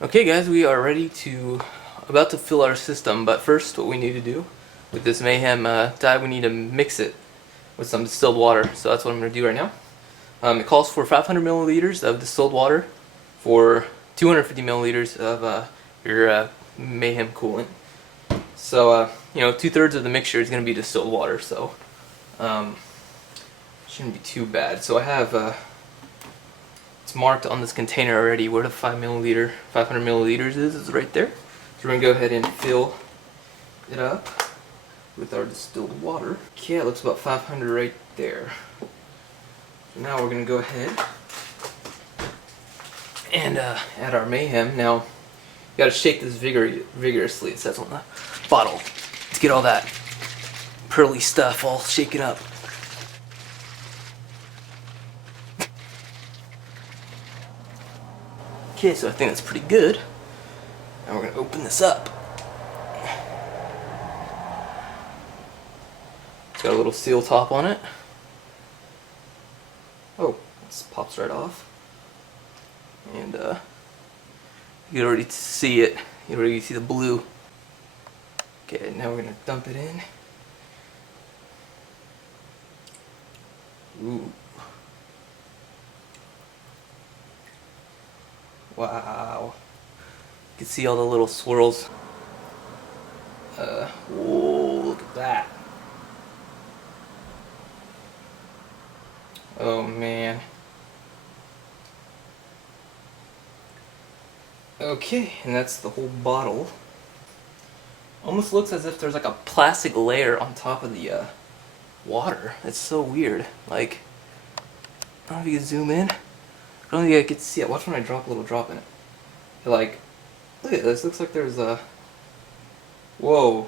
Okay guys, we are about to fill our system, but first what we need to do with this Mayhem dye, we need to mix it with some distilled water. So that's what I'm going to do right now. It calls for 500 milliliters of distilled water for 250 milliliters of your Mayhem coolant. So, you know, 2/3 of the mixture is going to be distilled water, so shouldn't be too bad. So I have it's marked on this container already where the 500 milliliters is right there. So we're going to go ahead and fill it up with our distilled water. Okay, it looks about 500 right there. So now we're going to go ahead and add our Mayhem. Now, you got to shake this vigorously, it says on the bottle, to get all that pearly stuff all shaken up. Okay, so I think that's pretty good. Now we're going to open this up. It's got a little seal top on it. Oh, this pops right off. And you can already see it. You can already see the blue. Okay, now we're going to dump it in. Ooh. Wow. You can see all the little swirls. Whoa, look at that. Oh man. Okay, and that's the whole bottle. Almost looks as if there's like a plastic layer on top of the water. It's so weird. Like, I don't know if you can zoom in. I don't think I can see it. Watch when I drop a little drop in it. Like, look at this. Looks like there's a... Whoa.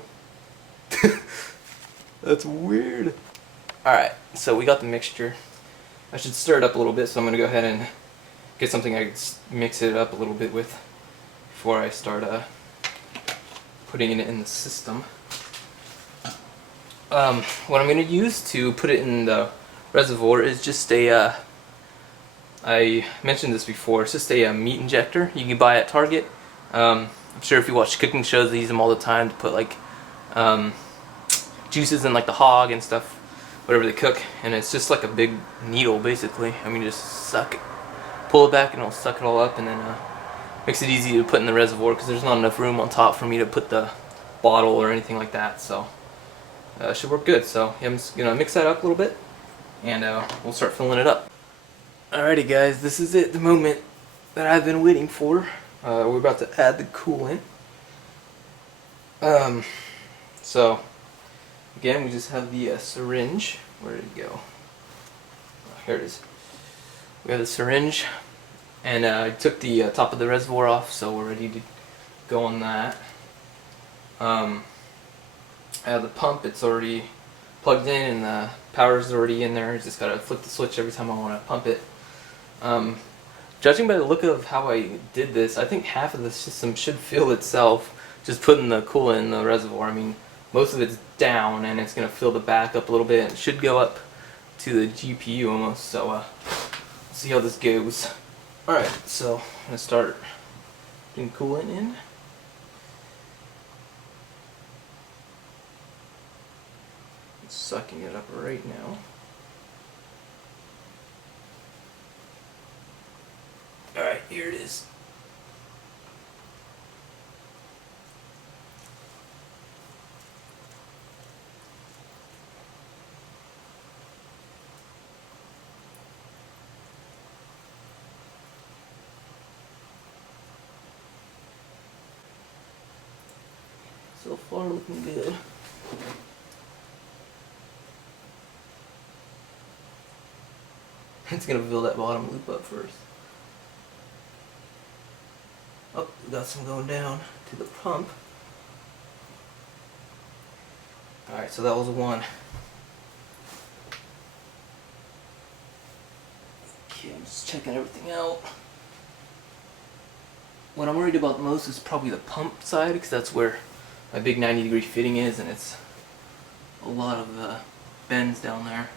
That's weird. Alright, so we got the mixture. I should stir it up a little bit, so I'm going to go ahead and get something I can mix it up a little bit with before I start putting it in the system. What I'm going to use to put it in the reservoir is just a... I mentioned this before, it's just a meat injector you can buy at Target. I'm sure if you watch cooking shows, they use them all the time to put like juices in like the hog and stuff, whatever they cook, and it's just like a big needle basically. I mean, just suck it, pull it back and it'll suck it all up, and then makes it easy to put in the reservoir because there's not enough room on top for me to put the bottle or anything like that, so it should work good. So yeah, I'm just gonna mix that up a little bit and we'll start filling it up. Alrighty guys, this is it, the moment that I've been waiting for. We're about to add the coolant. So, again, we just have the syringe. Where did it go? Oh, here it is. We have the syringe, and I took the top of the reservoir off, so we're ready to go on that. I have the pump, it's already plugged in, and the power's already in there. Just gotta flip the switch every time I want to pump it. Judging by the look of how I did this, I think half of the system should fill itself just putting the coolant in the reservoir. I mean, most of it's down and it's going to fill the back up a little bit, and it should go up to the GPU almost, so we'll see how this goes. Alright, so I'm going to start putting coolant in. Sucking it up right now. Alright, here it is. So far looking good. It's gonna fill that bottom loop up first. Oh, we got some going down to the pump. Alright, so that was one. Okay, I'm just checking everything out. What I'm worried about most is probably the pump side, because that's where my big 90-degree fitting is, and it's a lot of bends down there.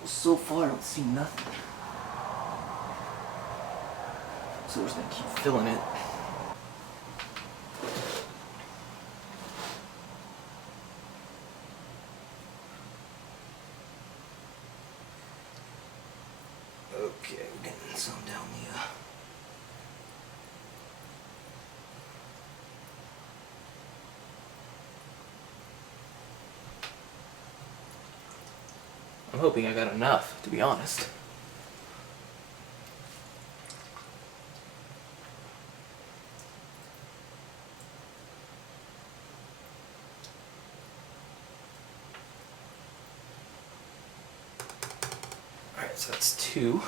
Well, so far I don't see nothing. so we're just gonna keep filling it. Okay, we're getting some down the I'm hoping I got enough, to be honest. Alright, so that's 2.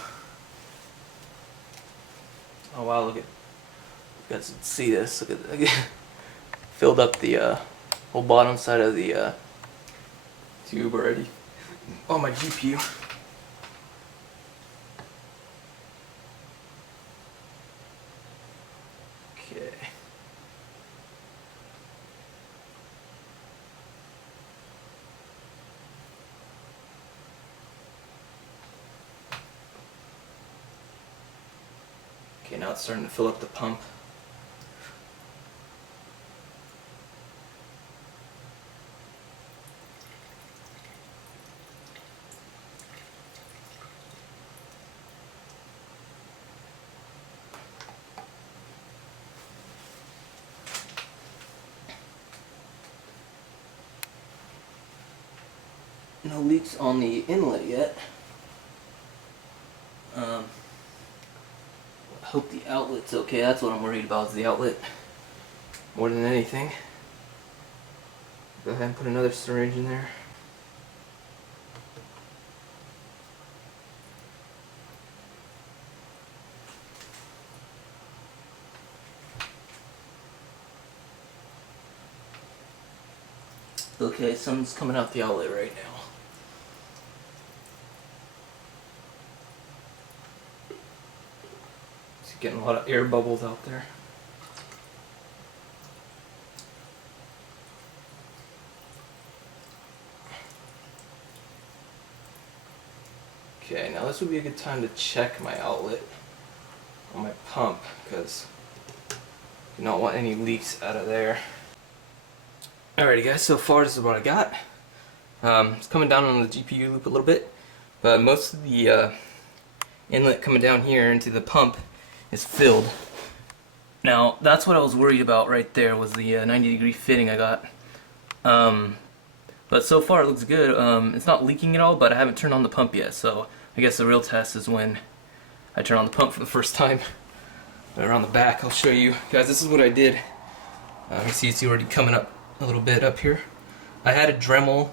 Oh wow, look at, you guys can see this, look at that. Filled up the whole bottom side of the tube already on my GPU. Okay. Okay, now it's starting to fill up the pump. No leaks on the inlet yet. I hope the outlet's okay. That's what I'm worried about, is the outlet more than anything. Go ahead and put another syringe in there. Okay, something's coming out the outlet right now. It's getting a lot of air bubbles out there. Okay, now this would be a good time to check my outlet on my pump, because you don't want any leaks out of there. Alrighty guys, so far this is what I got. It's coming down on the GPU loop a little bit, but most of the inlet coming down here into the pump is filled. Now that's what I was worried about right there, was the 90-degree fitting I got. But so far it looks good. It's not leaking at all, but I haven't turned on the pump yet, so I guess the real test is when I turn on the pump for the first time. Around the back, I'll show you. Guys, this is what I did. You see it's already coming up a little bit up here. I had a Dremel,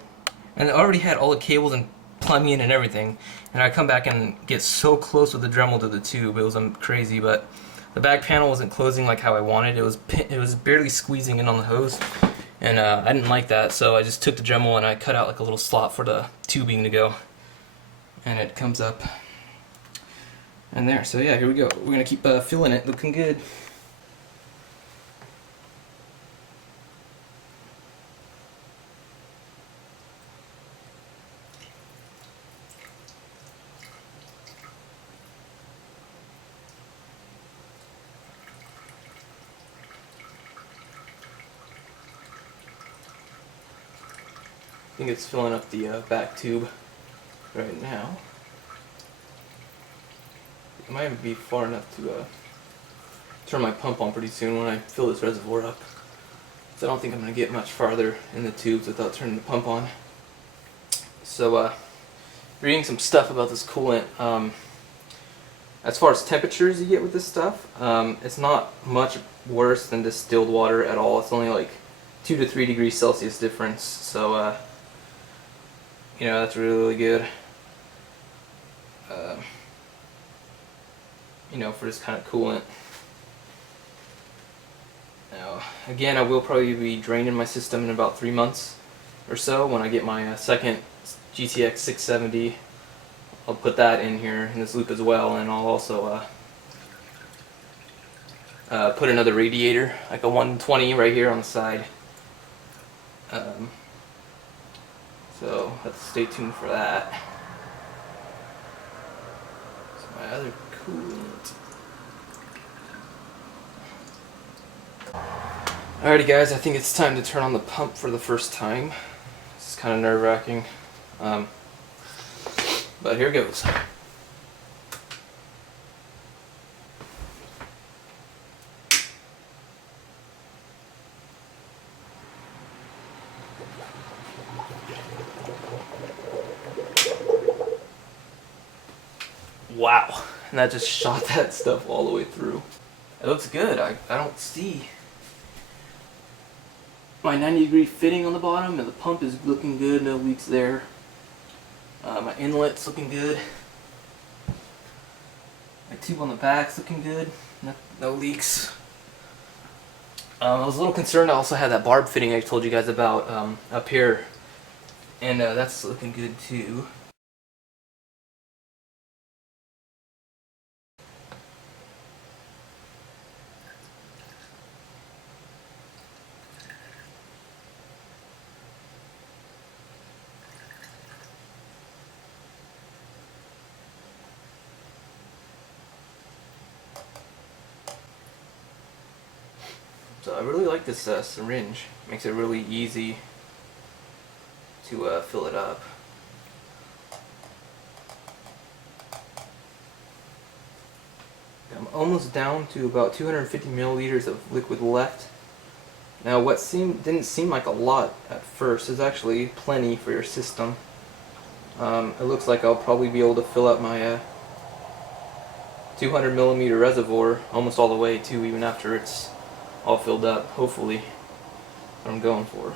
and I already had all the cables and plumbing and everything, and I come back and get so close with the Dremel to the tube. It was crazy, but the back panel wasn't closing like how I wanted. It was barely squeezing in on the hose, and I didn't like that, so I just took the Dremel and I cut out like a little slot for the tubing to go, and it comes up and there. So yeah, here we go. We're gonna keep filling it, looking good. I think it's filling up the back tube right now. It might be far enough to turn my pump on pretty soon when I fill this reservoir up. So I don't think I'm going to get much farther in the tubes without turning the pump on. So reading some stuff about this coolant. As far as temperatures you get with this stuff, it's not much worse than distilled water at all. It's only like 2 to 3 degrees Celsius difference. So you know, that's really, really good. You know, for this kind of coolant. Now, again, I will probably be draining my system in about 3 months or so when I get my second GTX 670. I'll put that in here in this loop as well, and I'll also put another radiator, like a 120 right here on the side. So let's stay tuned for that. So my other coolant. Alrighty guys, I think it's time to turn on the pump for the first time. This is kind of nerve-wracking, but here goes. Wow, and that just shot that stuff all the way through. It looks good. I don't see my 90-degree fitting on the bottom, and the pump is looking good, no leaks there. My inlet's looking good. My tube on the back's looking good, no leaks. I was a little concerned. I also had that barb fitting I told you guys about up here, and that's looking good too. So I really like this syringe. Makes it really easy to fill it up. I'm almost down to about 250 milliliters of liquid left. Now what didn't seem like a lot at first is actually plenty for your system. It looks like I'll probably be able to fill up my 200 millimeter reservoir almost all the way too, even after it's all filled up, hopefully. That's what I'm going for.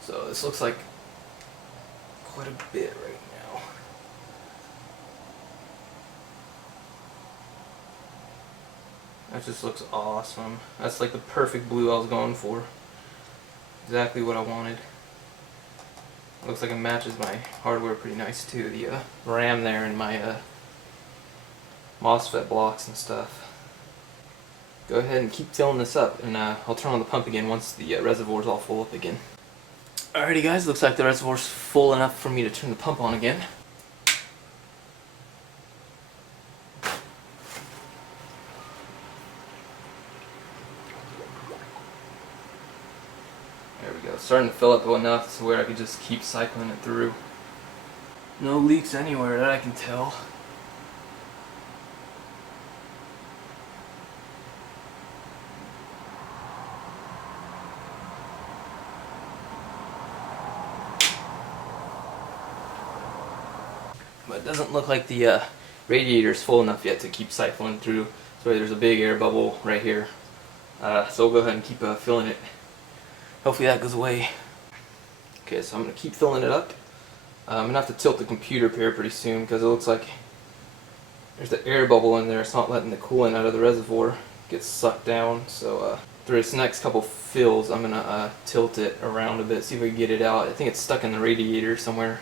So this looks like quite a bit right now. That just looks awesome. That's like the perfect blue I was going for. Exactly what I wanted. Looks like it matches my hardware pretty nice too. The RAM there and my MOSFET blocks and stuff. Go ahead and keep filling this up, and I'll turn on the pump again once the reservoir's all full up again. Alrighty guys, looks like the reservoir's full enough for me to turn the pump on again. There we go, it's starting to fill up enough to where I could just keep cycling it through. No leaks anywhere that I can tell. But it doesn't look like the radiator is full enough yet to keep cycling through. So there's a big air bubble right here. So we'll go ahead and keep filling it. Hopefully that goes away. Okay, so I'm going to keep filling it up. I'm going to have to tilt the computer up here pretty soon because it looks like there's the air bubble in there. It's not letting the coolant out of the reservoir get sucked down. So through this next couple fills, I'm going to tilt it around a bit, see if we can get it out. I think it's stuck in the radiator somewhere.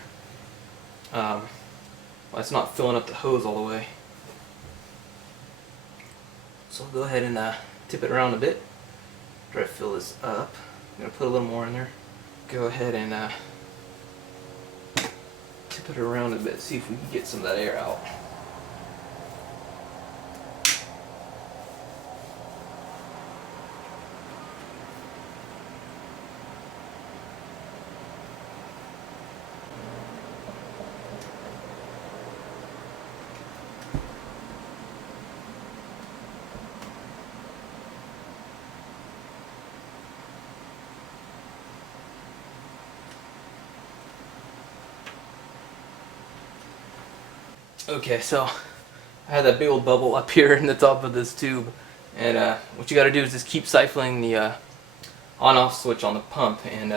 Well, it's not filling up the hose all the way. So I'll go ahead and tip it around a bit. Try to fill this up. I'm going to put a little more in there. Go ahead and tip it around a bit, see if we can get some of that air out. Okay, so I had that big old bubble up here in the top of this tube, and what you got to do is just keep siphoning the on-off switch on the pump, and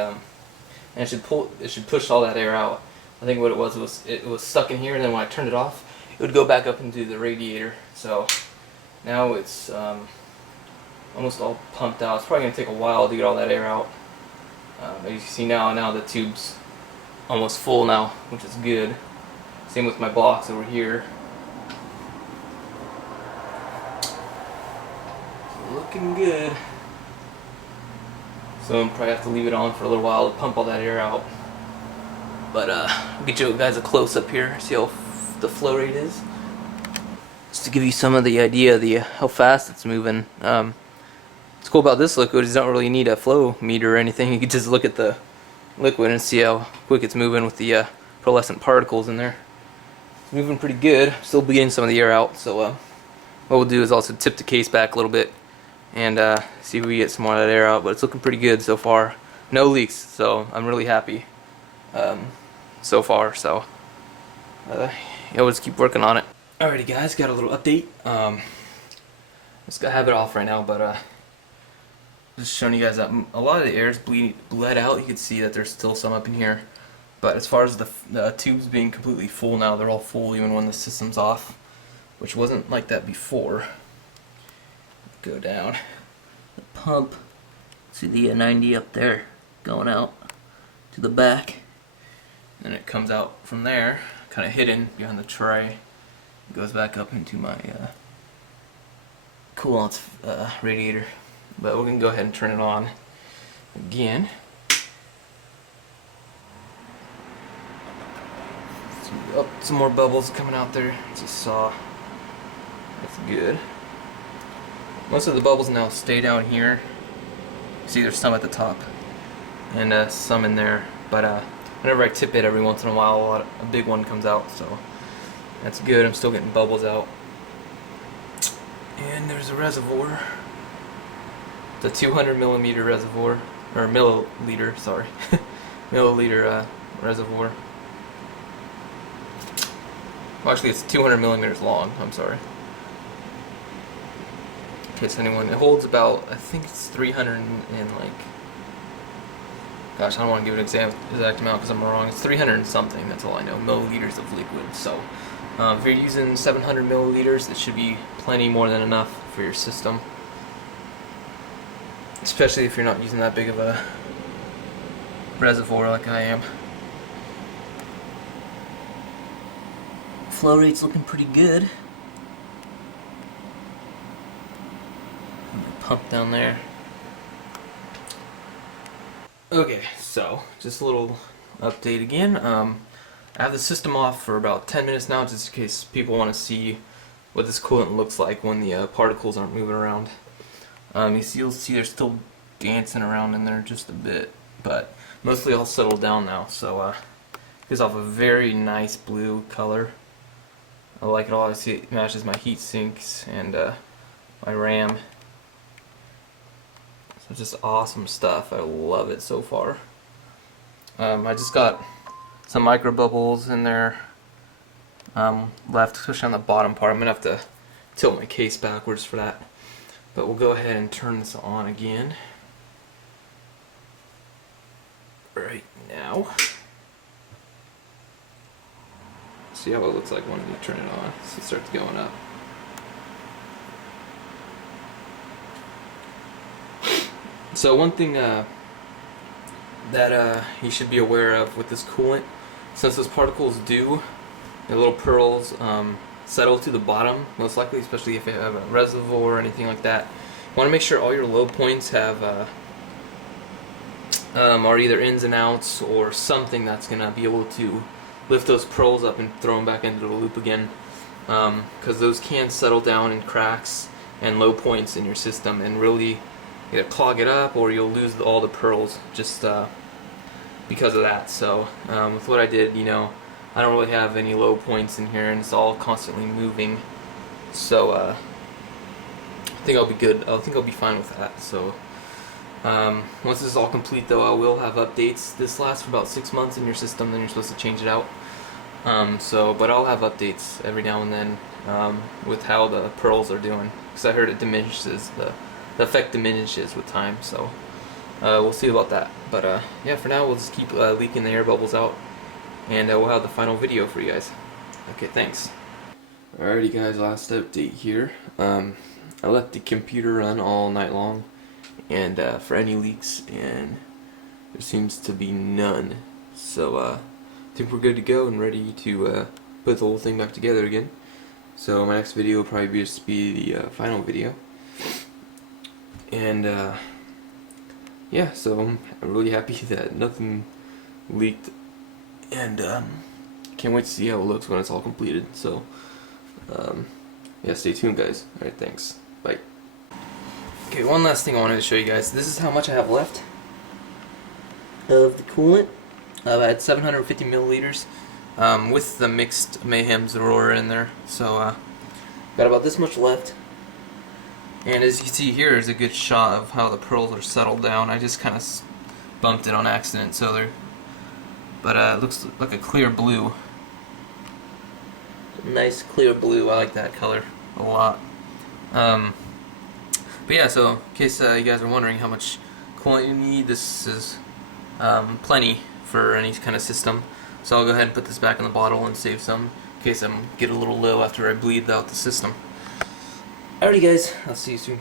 it should push all that air out. I think what it was stuck in here, and then when I turned it off, it would go back up into the radiator. So now it's almost all pumped out. It's probably going to take a while to get all that air out. As you can see now the tube's almost full now, which is good. Same with my blocks over here. So looking good. So I'm probably have to leave it on for a little while to pump all that air out. But I'll get you guys a close up here, see how the flow rate is. Just to give you some of the idea of how fast it's moving. What's cool about this liquid is you don't really need a flow meter or anything. You can just look at the liquid and see how quick it's moving with the pearlescent particles in there. It's moving pretty good. Still bleeding some of the air out, so what we'll do is also tip the case back a little bit and see if we get some more of that air out, but it's looking pretty good so far. No leaks, so I'm really happy so far, so yeah, we'll just keep working on it. Alrighty guys, got a little update. Just gotta have it off right now, but just showing you guys that a lot of the air is bled out. You can see that there's still some up in here, but as far as the tubes being completely full now, they're all full even when the system's off, which wasn't like that before. Go down the pump, see the 90 up there going out to the back, and it comes out from there, kind of hidden behind the tray. It goes back up into my coolant radiator. But we're going to go ahead and turn it on again. Some more bubbles coming out there, as you saw. That's good. Most of the bubbles now stay down here. See, there's some at the top and some in there. But whenever I tip it every once in a while, a big one comes out. So that's good. I'm still getting bubbles out. And there's a reservoir. The 200 millimeter reservoir, or milliliter, sorry, milliliter reservoir. Well, actually, it's 200 millimeters long. I'm sorry. In case anyone, it holds about, I think it's 300 and like, gosh, I don't want to give an exact amount because I'm wrong. It's 300 and something. That's all I know. Milliliters of liquid. So, if you're using 700 milliliters, it should be plenty more than enough for your system. Especially if you're not using that big of a reservoir like I am. Flow rate's looking pretty good. Pump down there. Okay, so just a little update again. I have the system off for about 10 minutes now, just in case people want to see what this coolant looks like when the particles aren't moving around. You'll see they're still dancing around in there just a bit, but mostly all settled down now. So it gives off a very nice blue color. I like it all. I see it matches my heat sinks and my RAM. So it's just awesome stuff. I love it so far. I just got some micro bubbles in there left, especially on the bottom part. I'm gonna have to tilt my case backwards for that. But we'll go ahead and turn this on again right now. See how it looks like when we turn it on. So it starts going up. So one thing that you should be aware of with this coolant, since those particles do, the little pearls, settle to the bottom, most likely, especially if you have a reservoir or anything like that. You want to make sure all your low points have are either ins and outs or something that's going to be able to lift those pearls up and throw them back into the loop again, because those can settle down in cracks and low points in your system and really either clog it up or you'll lose all the pearls just because of that. So with what I did, you know, I don't really have any low points in here and it's all constantly moving, so I think I'll be good. I think I'll be fine with that. So once this is all complete though, I will have updates. This lasts for about 6 months in your system, then you're supposed to change it out. But I'll have updates every now and then with how the pearls are doing, because I heard it diminishes, the effect diminishes with time, so we'll see about that. But yeah, for now we'll just keep leaking the air bubbles out, and we'll have the final video for you guys. Okay, thanks. Alrighty guys, last update here. I let the computer run all night long and for any leaks, and there seems to be none. So I think we're good to go and ready to put the whole thing back together again. So my next video will probably just be the final video. And yeah, so I'm really happy that nothing leaked, and can't wait to see how it looks when it's all completed. So yeah, stay tuned guys. Alright, thanks. Bye. Okay, one last thing I wanted to show you guys. This is how much I have left of the coolant. I had 750 milliliters with the mixed Mayhem's Aurora in there. So got about this much left. And as you can see here is a good shot of how the pearls are settled down. I just kind of bumped it on accident, so they're, but it looks like a clear blue. Nice clear blue. I like that color a lot. But yeah, so in case you guys are wondering how much coolant you need, this is plenty for any kind of system. So I'll go ahead and put this back in the bottle and save some in case I get a little low after I bleed out the system. Alrighty guys, I'll see you soon.